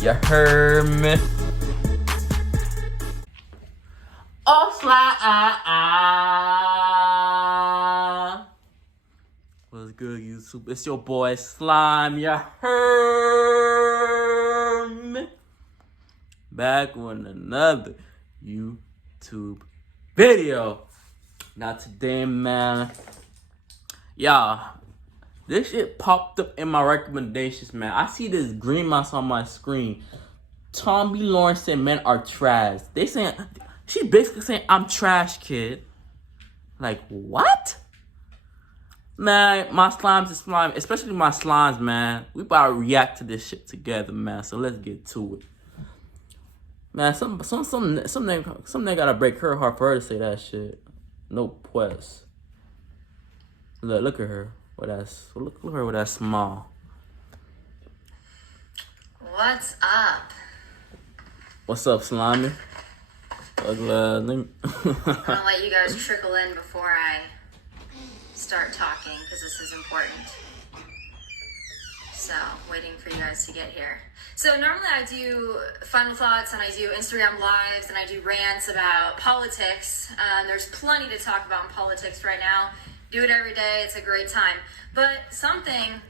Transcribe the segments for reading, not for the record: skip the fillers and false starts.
You heard me? Oh, slime. What's good, YouTube? It's your boy Slime. You heard me? Back on another YouTube video. Now today, man. Y'all, this shit popped up in my recommendations, man. I see this green mouse on my screen. Tomi Lahren said men are trash. They saying, she basically saying I'm trash, kid. Like, what? Man, my slimes is slime, especially my slimes, man. We about to react to this shit together, man. So let's get to it. Man, some nigga gotta break her heart for her to say that shit. No pues. Look at her. Look at her with that smile. What's up? What's up, Slimy? I'm gonna let you guys trickle in before I start talking because this is important. So, waiting for you guys to get here. So normally I do final thoughts and I do Instagram lives and I do rants about politics. There's plenty to talk about in politics right now. Do it every day. It's a great time. But something,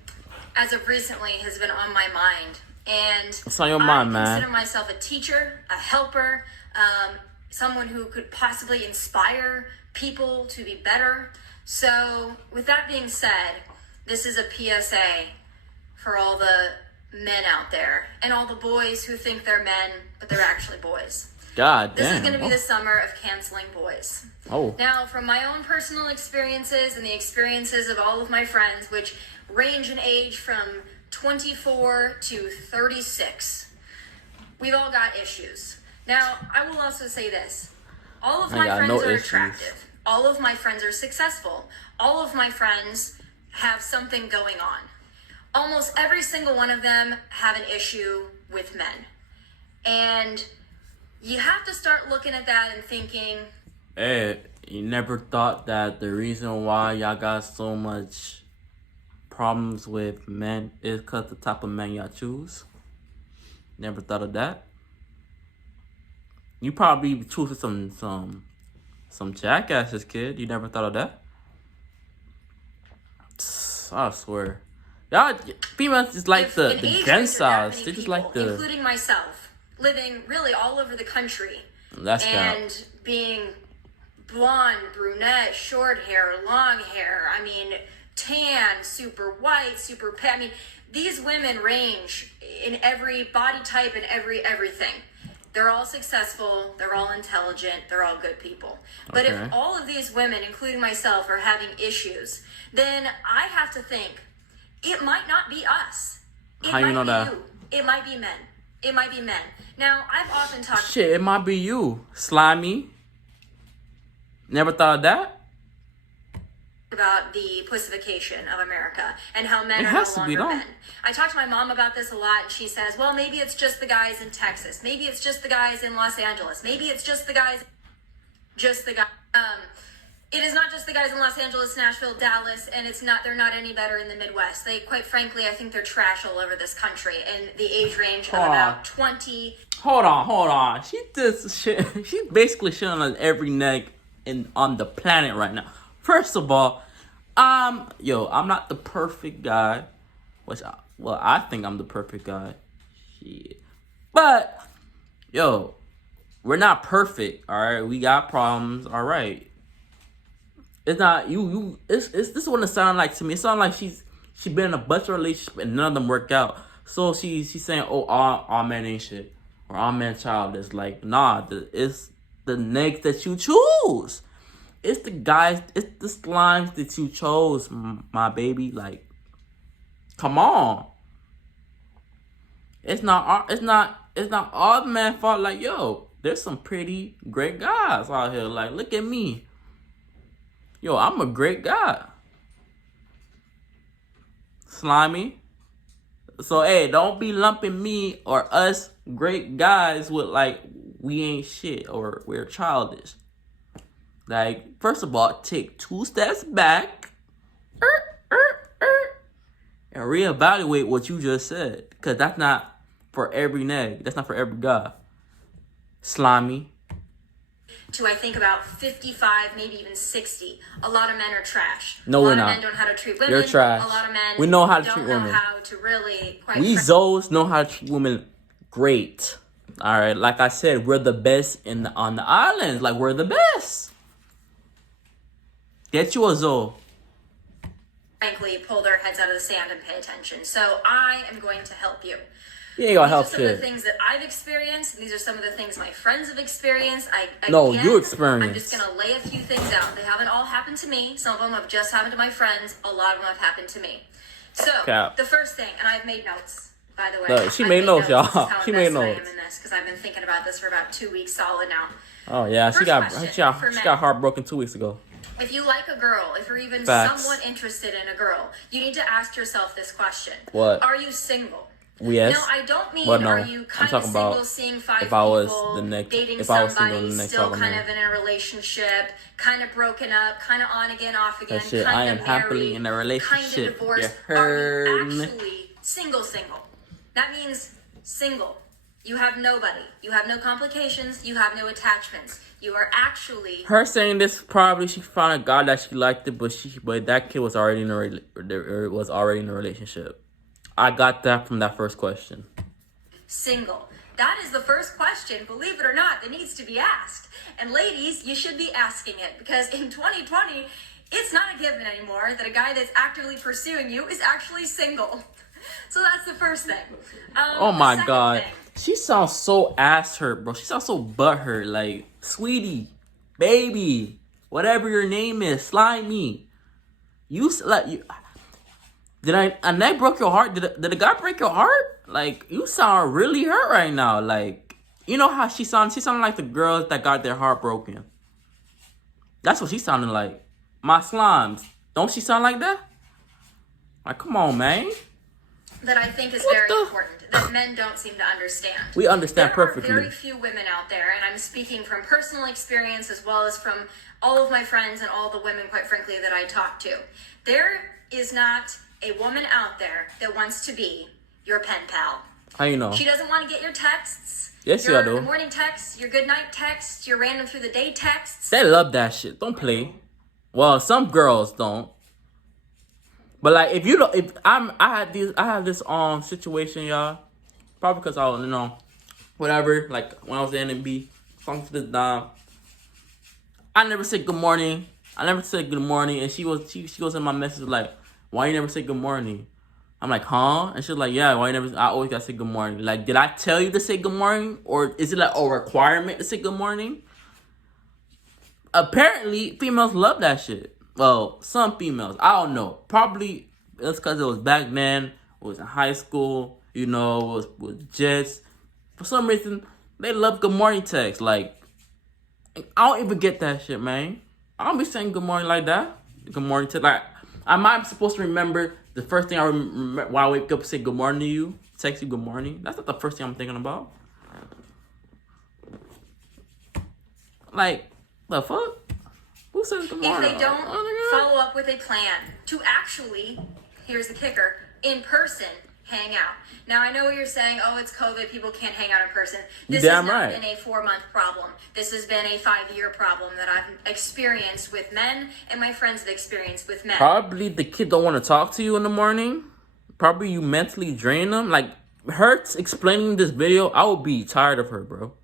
as of recently, has been on my mind. And what's on your mind, man? I consider myself a teacher, a helper, someone who could possibly inspire people to be better. So with that being said, this is a PSA for all the men out there and all the boys who think they're men, but they're actually boys. God damn. This is going to be the summer of canceling boys. Oh. Now, from my own personal experiences and the experiences of all of my friends, which range in age from 24 to 36, we've all got issues. Now, I will also say this. All of my friends are attractive. All of my friends are successful. All of my friends have something going on. Almost every single one of them have an issue with men. And you have to start looking at that and thinking, hey, you never thought that the reason why y'all got so much problems with men is because the type of men y'all choose? Never thought of that? You probably choose some jackasses, kid. You never thought of that? I swear. Y'all, females just like the gensize. They just like the... including myself, living really all over the country. That's and being blonde, brunette, short hair, long hair. I mean, tan, super white, super pale. I mean, these women range in every body type and everything. They're all successful. They're all intelligent. They're all good people. But if all of these women, including myself, are having issues, then I have to think, it might not be us. It How might you know be that? you. It might be men. It might be men. Now, I've often talked... Shit, it might be you, Slimy. Never thought of that? About the pussification of America and how men are no longer men. I talk to my mom about this a lot, and she says, well, maybe it's just the guys in Texas. Maybe it's just the guys in Los Angeles. Maybe it's just the guys... It is not just the guys in Los Angeles, Nashville, Dallas, and they're not any better in the Midwest. They, quite frankly, I think they're trash all over this country in the age range of about 20. Hold on. She basically shitting on every neck on the planet right now. First of all, I'm not the perfect guy. I think I'm the perfect guy. Shit. But, we're not perfect, alright? We got problems, alright? It's not this is what it sounded like to me. It sounded like she been in a bunch of relationships and none of them work out. So she's saying, oh, all men ain't shit. Or all men childish. Like, nah, it's the next that you choose. It's the guys, it's the slimes that you chose, my baby. Like, come on. It's not all the man's fault. Like, there's some pretty great guys out here. Like, look at me. I'm a great guy. Slimy. So, hey, don't be lumping me or us great guys with, like, we ain't shit or we're childish. Like, first of all, take 2 steps back and reevaluate what you just said. Because that's not for every neg. That's not for every guy. Slimy. To I think about 55, maybe even 60. A lot of men are trash. No, a we're lot not. of men don't know how to treat women. You're trash. A lot of men we know how to don't treat know women. how to really We Zoes know how to treat women great. All right, like I said, we're the best on the islands. Like, we're the best. Get you a Zoe. Frankly, pull their heads out of the sand and pay attention. So I am going to help you. You ain't gonna help These are some of shit. the things that I've experienced. These are some of the things my friends have experienced. No, you experienced. I'm just gonna lay a few things out. They haven't all happened to me. Some of them have just happened to my friends. A lot of them have happened to me. So Cap. the first thing, and I've made notes, by the way. Look, she made notes, y'all. She made notes. I am in this because I've been thinking about this for about 2 weeks solid now. Oh yeah, she got For men. heartbroken 2 weeks ago. If you like a girl, if you're even Facts. somewhat interested in a girl, you need to ask yourself this question. What? Are you single? Yes. No, I don't mean Well, no. are you I'm kind of talking single, about seeing 5 if I was people, the next- dating if I was somebody, single, the next still talking kind man. of in a relationship, kind of broken up, kind of on again, off again, That shit, kind I of am happily married, in a relationship. kind of divorced. You Are heard you me? actually single? That means single. You have nobody. You have no complications. You have no attachments. You are actually... Her saying this, probably she found a guy that she liked it, but that kid was already in a relationship. I got that from that first question. Single. That is the first question, believe it or not, that needs to be asked. And ladies, you should be asking it because in 2020, it's not a given anymore that a guy that's actively pursuing you is actually single. So that's the first thing. Oh my the god. second thing, She sounds so ass hurt, bro. She sounds so butthurt. Like, sweetie, baby, whatever your name is, slimy. Did I broke your heart? Did the guy break your heart? Like, you sound really hurt right now. Like, you know how she sounds? She sounded like the girls that got their heart broken. That's what she sounded like. My slimes. Don't she sound like that? Like, come on, man. that I think is What very the- important that men don't seem to understand. We understand There perfectly. are very few women out there, and I'm speaking from personal experience as well as from all of my friends and all the women, quite frankly, that I talk to. There is not a woman out there that wants to be your pen pal. How you know? She doesn't want to get your texts. Yes, your I do. Good morning texts, your good night texts, your random through the day texts. They love that shit. Don't play. Well, some girls don't. But like, if you don't, I have this situation, y'all. Probably because I was, whatever. Like when I was in NB, song to this dime. I never said good morning. And she goes in my message like, why you never say good morning? I'm like, huh? And she's like, yeah, why you never? I always gotta say good morning. Like, did I tell you to say good morning, or is it like a requirement to say good morning? Apparently, females love that shit. Well, some females. I don't know. Probably it's because it was back then. It was in high school. It was jets. For some reason, they love good morning text. Like, I don't even get that shit, man. I don't be saying good morning like that. Good morning text. Like, am I supposed to remember the first thing I remember when I wake up and say good morning to you? Text you good morning. That's not the first thing I'm thinking about. Like, the fuck? Who says good morning? If they don't follow up with a plan to actually, here's the kicker, in person, hang out. Now, I know what you're saying. Oh, it's COVID. People can't hang out in person. This Damn has not right. been a 4-month problem. This has been a 5-year problem that I've experienced with men and my friends have experienced with men. Probably the kid don't want to talk to you in the morning. Probably you mentally drain them. Like, her explaining this video, I would be tired of her, bro.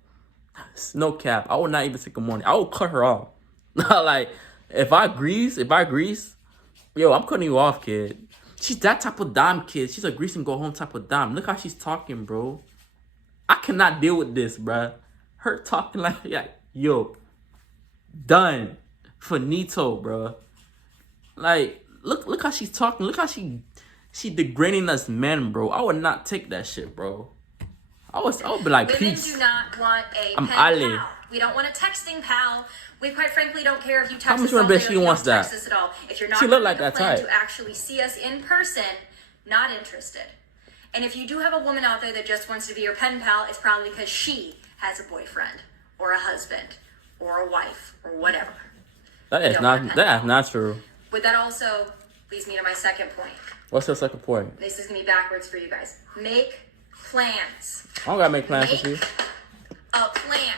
No cap. I would not even say good morning. I would cut her off. Like, if I grease, yo, I'm cutting you off, kid. She's that type of dime kid. She's a grease and go home type of dime. Look how she's talking, bro. I cannot deal with this, bruh. Her talking like, yo, done. Finito, bro. Like, look how she's talking. Look how she degrading us men, bro. I would not take that shit, bro. I would be like, Women peace. do not want a I'm pen Ali. pal. We don't want a texting pal. We quite frankly don't care if you text How much us you all wanna day bet or she if you wants don't text that? us at all. If you're not She gonna look like make a that plan type. to actually see us in person, not interested. And if you do have a woman out there that just wants to be your pen pal, it's probably because she has a boyfriend or a husband or a wife or whatever. That is not true. But that also leads me to my second point. What's your second point? This is gonna be backwards for you guys. Make plans. I don't gotta make plans Make with you. a plan.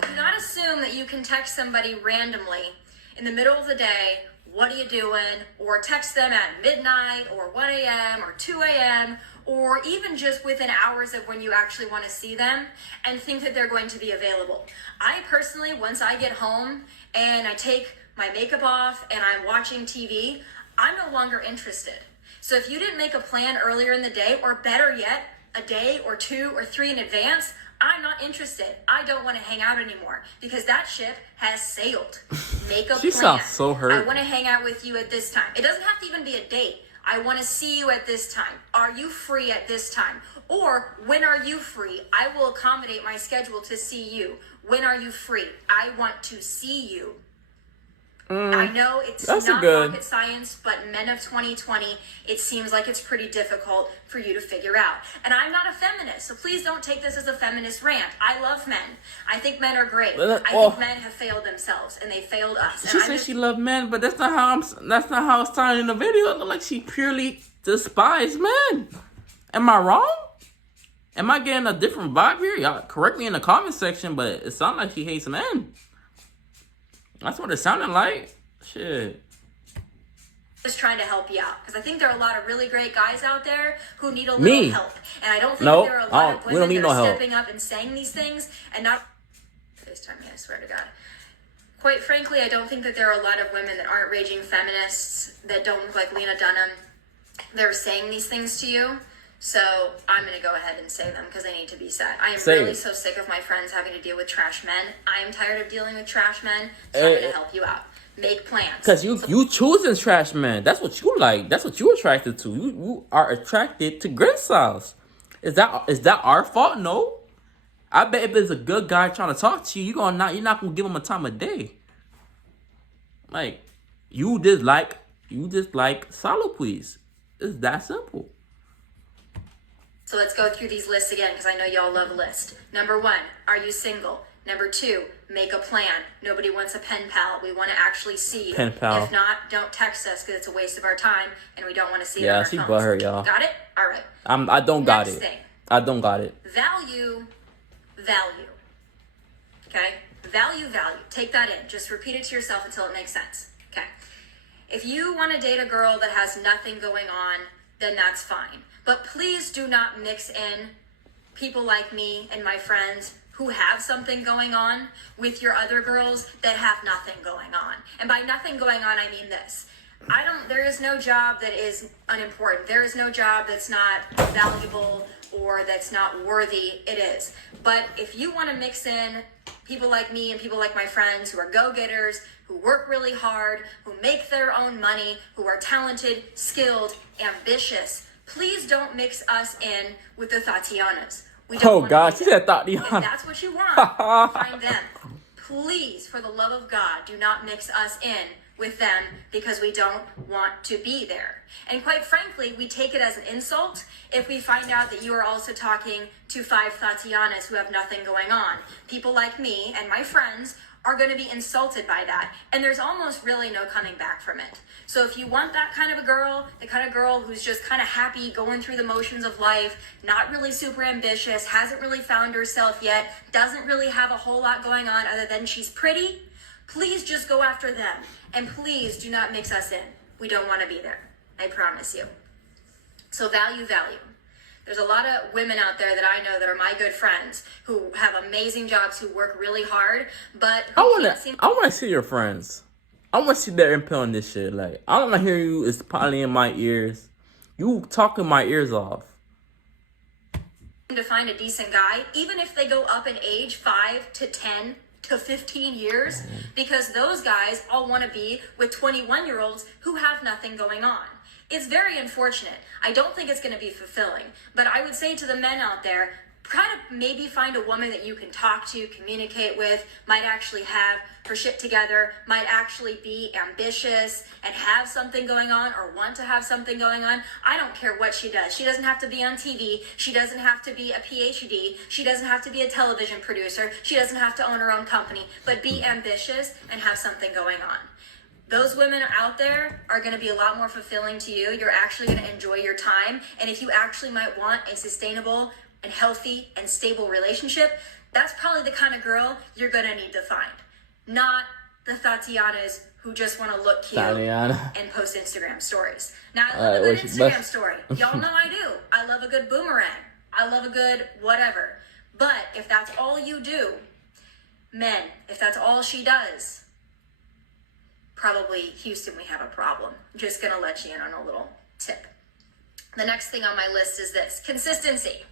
Do not assume that you can text somebody randomly in the middle of the day, what are you doing? Or text them at midnight or 1 a.m. or 2 a.m. or even just within hours of when you actually want to see them and think that they're going to be available. I personally, once I get home and I take my makeup off and I'm watching TV, I'm no longer interested. So if you didn't make a plan earlier in the day, or better yet, a day or 2 or 3 in advance, I'm not interested. I don't want to hang out anymore because that ship has sailed. Make a plan. She sounds so hurt. I want to hang out with you at this time. It doesn't have to even be a date. I want to see you at this time. Are you free at this time? Or when are you free? I will accommodate my schedule to see you. When are you free? I want to see you. I know it's not rocket science, but men of 2020, it seems like it's pretty difficult for you to figure out. And I'm not a feminist, so please don't take this as a feminist rant. I love men. I think men are great. I think men have failed themselves, and they failed us. She said she loved men, but that's not how it's sounding in the video. It looked like she purely despised men. Am I wrong? Am I getting a different vibe here? Y'all correct me in the comment section, but it sounds like she hates men. That's what it sounded like. Shit. Just trying to help you out because I think there are a lot of really great guys out there who need a little help, and I don't think that there are a lot of women that are stepping up and saying these things and not. FaceTime me, I swear to God. Quite frankly, I don't think that there are a lot of women that aren't raging feminists that don't look like Lena Dunham. They're saying these things to you. So I'm going to go ahead and say them because they need to be said. I am really so sick of my friends having to deal with trash men. I am tired of dealing with trash men, so I'm going to help you out. Make plans. Because you choosing trash men. That's what you like. That's what you're attracted to. You are attracted to grandsiles. Is that our fault? No. I bet if it's a good guy trying to talk to you, you're not going to give him a time of day. Like, you just like Salopuis. It's that simple. So let's go through these lists again because I know y'all love lists. Number 1, are you single? Number 2, make a plan. Nobody wants a pen pal. We want to actually see you. Pen pal. If not, don't text us because it's a waste of our time and we don't want to see it on Yeah, our she phones. butthurt, y'all. Got it? All right. I don't got Next it. thing. I don't got it. Value. Okay? Value. Take that in. Just repeat it to yourself until it makes sense. Okay? If you want to date a girl that has nothing going on, then that's fine. But please do not mix in people like me and my friends who have something going on with your other girls that have nothing going on. And by nothing going on, I mean this. There is no job that is unimportant. There is no job that's not valuable or that's not worthy. It is. But if you want to mix in people like me and people like my friends who are go-getters, who work really hard, who make their own money, who are talented, skilled, ambitious, please don't mix us in with the Tatianas. We don't God, she said Tatiana. If that's what you want, find them. Please, for the love of God, do not mix us in with them because we don't want to be there. And quite frankly, we take it as an insult if we find out that you are also talking to 5 Tatianas who have nothing going on. People like me and my friends are going to be insulted by that. And there's almost really no coming back from it. So if you want that kind of a girl, the kind of girl who's just kind of happy going through the motions of life, not really super ambitious, hasn't really found herself yet, doesn't really have a whole lot going on other than she's pretty, please just go after them. And please do not mix us in. We don't want to be there. I promise you. So value. There's a lot of women out there that I know that are my good friends who have amazing jobs, who work really hard, but I want to see your friends. I want to see their input on this shit. Like, I don't want to hear you. It's probably in my ears. You talking my ears off. To find a decent guy, even if they go up in age 5 to 10 to 15 years, because those guys all want to be with 21-year-olds who have nothing going on. It's very unfortunate. I don't think it's going to be fulfilling. But I would say to the men out there, kind of maybe find a woman that you can talk to, communicate with, might actually have her shit together, might actually be ambitious and have something going on or want to have something going on. I don't care what she does. She doesn't have to be on TV. She doesn't have to be a PhD. She doesn't have to be a television producer. She doesn't have to own her own company. But be ambitious and have something going on. Those women out there are going to be a lot more fulfilling to you. You're actually going to enjoy your time. And if you actually might want a sustainable and healthy and stable relationship, that's probably the kind of girl you're gonna need to find. Not the Tatianas who just want to look cute and post Instagram stories. Now, I love a good Instagram story. Y'all know I do. I love a good boomerang. I love a good whatever. But if that's all you do, men, if that's all she does, probably Houston, we have a problem. I'm just gonna let you in on a little tip. The next thing on my list is this: consistency.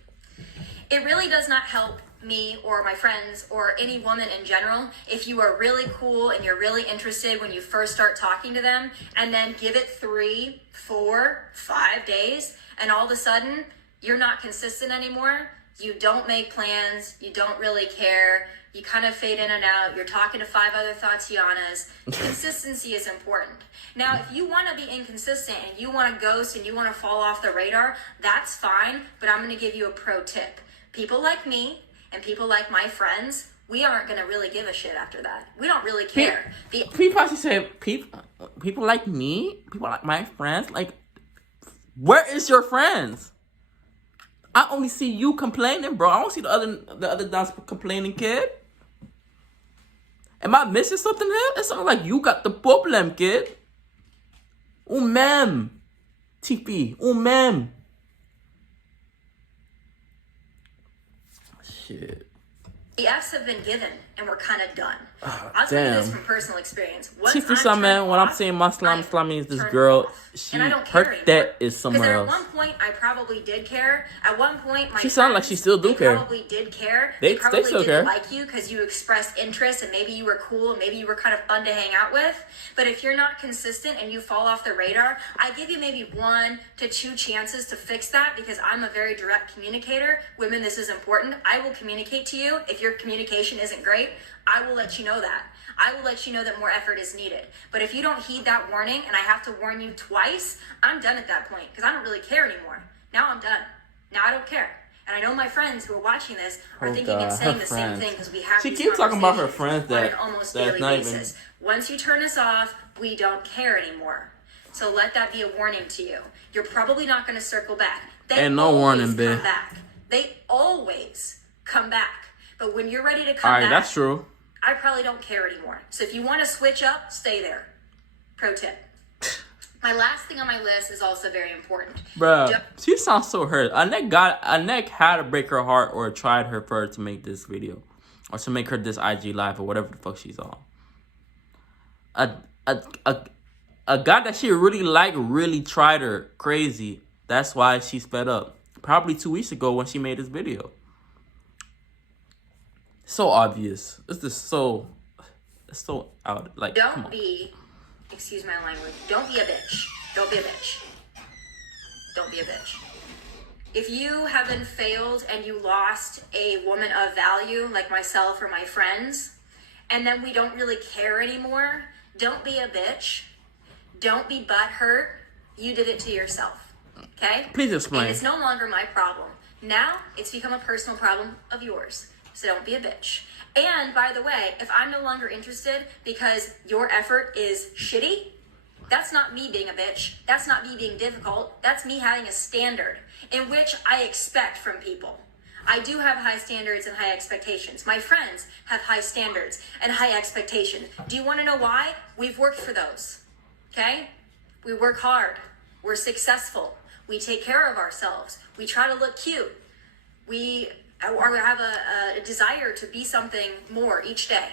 It really does not help me or my friends or any woman in general if you are really cool and you're really interested when you first start talking to them, and then give it 3, 4, 5 days, and all of a sudden you're not consistent anymore. You don't make plans, you don't really care, you kind of fade in and out, you're talking to 5 other Tatianas. Consistency is important. Now, if you want to be inconsistent and you want to ghost and you want to fall off the radar, that's fine, but I'm going to give you a pro tip. People like me and people like my friends, we aren't going to really give a shit after that. We don't really care. People actually say, people like me, people like my friends, like, where is your friends? I only see you complaining, bro. I don't see the other guys complaining, kid. Am I missing something here? It sounds like you got the problem, kid. Ma'am. TP. Ma'am. Shit. The F's have been given, and we're kind of done. I'll tell you this from personal experience. See, for some man, when I'm saying my slime means this girl, her that is somewhere else. At one point, I probably did care. At one point, my she sounded like she still do care. Probably did care. They probably still didn't care. like you because you expressed interest, and maybe you were cool, and maybe you were kind of fun to hang out with. But if you're not consistent and you fall off the radar, I give you maybe 1 to 2 chances to fix that, because I'm a very direct communicator. Women, this is important. I will communicate to you. If your communication isn't great, I will let you know that. I will let you know that more effort is needed. But if you don't heed that warning, and I have to warn you twice, I'm done at that point, because I don't really care anymore. Now I'm done. Now I don't care. And I know my friends who are watching this are thinking and saying the same thing, because we have she keeps talking about her friends that on an almost daily basis. Once you turn us off, we don't care anymore. So let that be a warning to you. You're probably not going to circle back. And no warning, come back. They always come back. But when you're ready to come back, that's true. I probably don't care anymore. So if you want to switch up, stay there. Pro tip. My last thing on my list is also very important. Bruh, she sounds so hurt. Anek had to break her heart or tried her for her to make this video. Or to make her this IG live or whatever the fuck she's on. A guy that she really liked really tried her crazy. That's why she's fed up. Probably 2 weeks ago when she made this video. So obvious. It's just so out. Like, don't be, excuse my language, don't be a bitch. Don't be a bitch. Don't be a bitch. If you haven't failed and you lost a woman of value like myself or my friends, and then we don't really care anymore, don't be a bitch. Don't be butthurt. You did it to yourself. Okay? Please explain. And it's no longer my problem. Now it's become a personal problem of yours. So don't be a bitch. And by the way, if I'm no longer interested because your effort is shitty, that's not me being a bitch. That's not me being difficult. That's me having a standard in which I expect from people. I do have high standards and high expectations. My friends have high standards and high expectations. Do you want to know why? We've worked for those. Okay? We work hard. We're successful. We take care of ourselves. We try to look cute. We have a desire to be something more each day.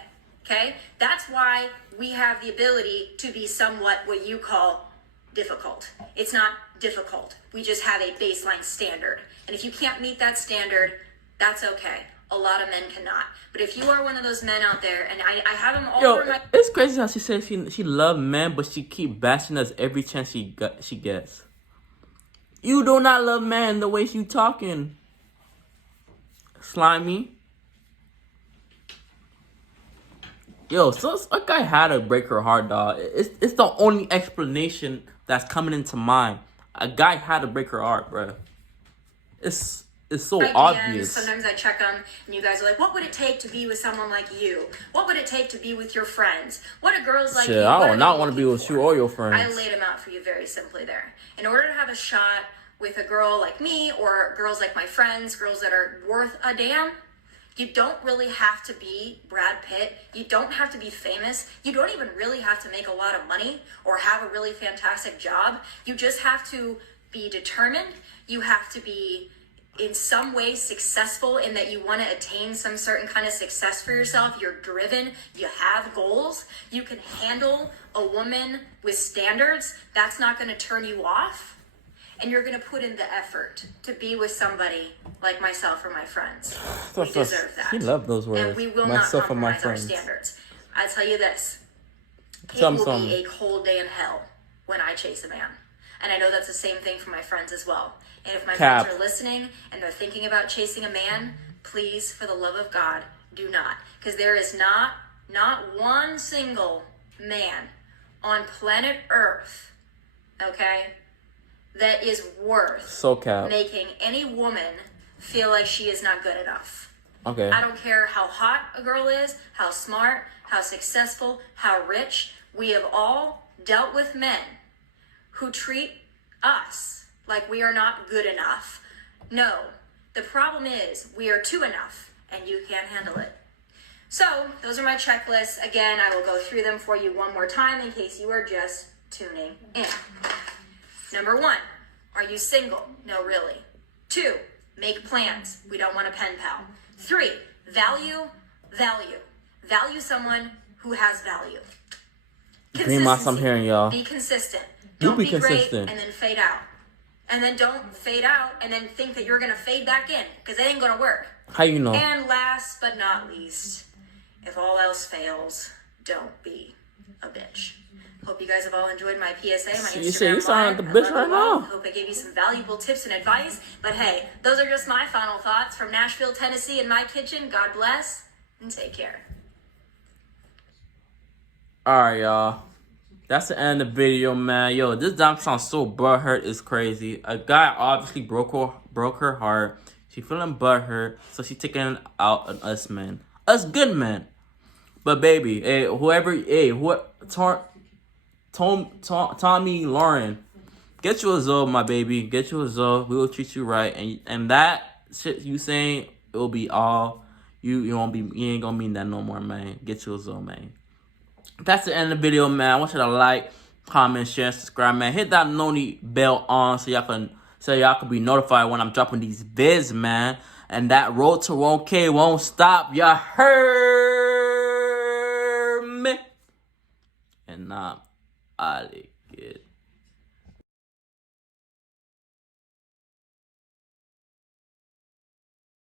Okay? That's why we have the ability to be somewhat what you call difficult. It's not difficult. We just have a baseline standard. And if you can't meet that standard, that's okay. A lot of men cannot. But if you are one of those men out there, and I have them all over my... It's crazy how she says she loves men, but she keep bashing us every chance she gets. You do not love men the way you talking. Slimy. Yo, so a guy had to break her heart, dog. It's the only explanation that's coming into mind. A guy had to break her heart, bro. It's so obvious. Sometimes I check them, and you guys are like, what would it take to be with someone like you? What would it take to be with your friends? What do girls like you? I do not want to be with you or your friends. I laid them out for you very simply there. In order to have a shot with a girl like me or girls like my friends, girls that are worth a damn, you don't really have to be Brad Pitt. You don't have to be famous. You don't even really have to make a lot of money or have a really fantastic job. You just have to be determined. You have to be in some way successful in that you want to attain some certain kind of success for yourself. You're driven. You have goals. You can handle a woman with standards. That's not going to turn you off. And you're going to put in the effort to be with somebody like myself or my friends. We deserve that. He loved those words. And we will myself not compromise and my our friends. standards. I tell you this. It Some. will be a cold day in hell when I chase a man. And I know that's the same thing for my friends as well. And if my friends are listening and they're thinking about chasing a man, please, for the love of God, do not. Because there is not one single man on planet Earth, okay, that is worth making any woman feel like she is not good enough. Okay. I don't care how hot a girl is, how smart, how successful, how rich. We have all dealt with men who treat us like we are not good enough. No, the problem is we are too enough and you can't handle it. So those are my checklists. Again, I will go through them for you one more time in case you are just tuning in. Number 1, are you single? No, really. 2, make plans. We don't want a pen pal. 3, value. Value someone who has value. Consistency. I'm hearing y'all. Be consistent. Don't be consistent. Great and then fade out. And then don't fade out and then think that you're going to fade back in, because it ain't going to work. How you know? And last but not least, if all else fails, don't be a bitch. Hope you guys have all enjoyed my PSA, my Instagram you sound like the bitch right now. Hope I gave you some valuable tips and advice. But hey, those are just my final thoughts from Nashville, Tennessee in my kitchen. God bless and take care. Alright, y'all. That's the end of the video, man. Yo, this dime sounds so butthurt. It's crazy. A guy obviously broke her heart. She feeling butthurt, so she taking out on us men. Us good men. But baby, Tomi, Lahren, get you a Zoe, my baby. Get you a Zoe. We will treat you right. And that shit you saying, it will be all. You ain't gonna mean that no more, man. Get you a Zoe, man. That's the end of the video, man. I want you to like, comment, share, subscribe, man. Hit that noni bell on so y'all can be notified when I'm dropping these vids, man. And that road to 1K won't stop. Y'all heard me? And I'm out of here.